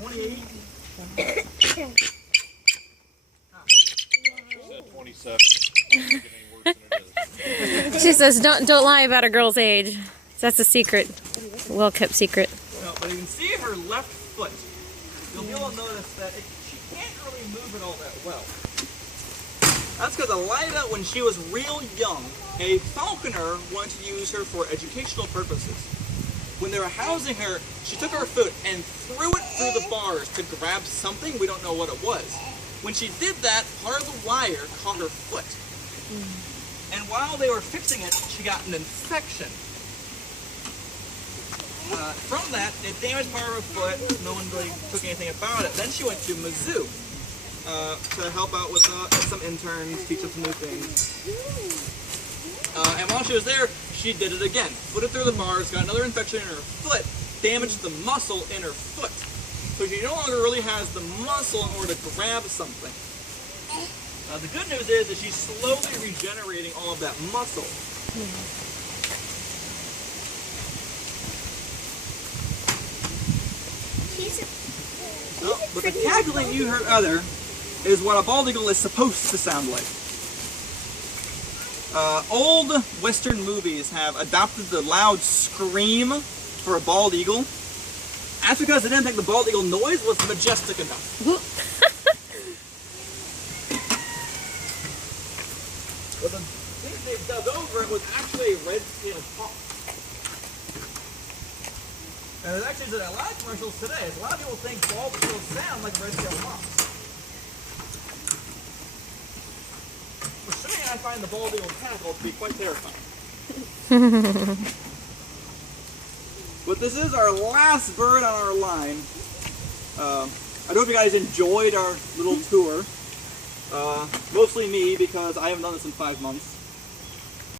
28. She said 27. Getting worse than it is. She says, don't lie about a girl's age. That's a secret. Well-kept secret. No, but you can see her left foot. You'll be able to notice that she can't really move it all that well. That's because Elida, when she was real young, a falconer wanted to use her for educational purposes. When they were housing her, she took her foot and threw it through the bars to grab something. We don't know what it was. When she did that, part of the wire caught her foot. And while they were fixing it, she got an infection. From that, it damaged part of her foot. No one really took anything about it. Then she went to Mizzou to help out with some interns, teach them some new things. And while she was there, she did it again. Put it through the bars, got another infection in her foot, damaged the muscle in her foot. So she no longer really has the muscle in order to grab something. The good news is that she's slowly regenerating all of that muscle. But the cackling you heard other is what a bald eagle is supposed to sound like. Old Western movies have adopted the loud scream for a bald eagle. That's because they didn't think the bald eagle noise was majestic enough. But the thing they dubbed over it was actually a red-tailed hawk. And there's actually a lot of commercials today. A lot of people think bald eagles sound like red-tailed hawks. Personally, I find the bald eagle cackle to be quite terrifying. But this is our last bird on our line. I don't know if you guys enjoyed our little tour. Mostly me, because I haven't done this in 5 months.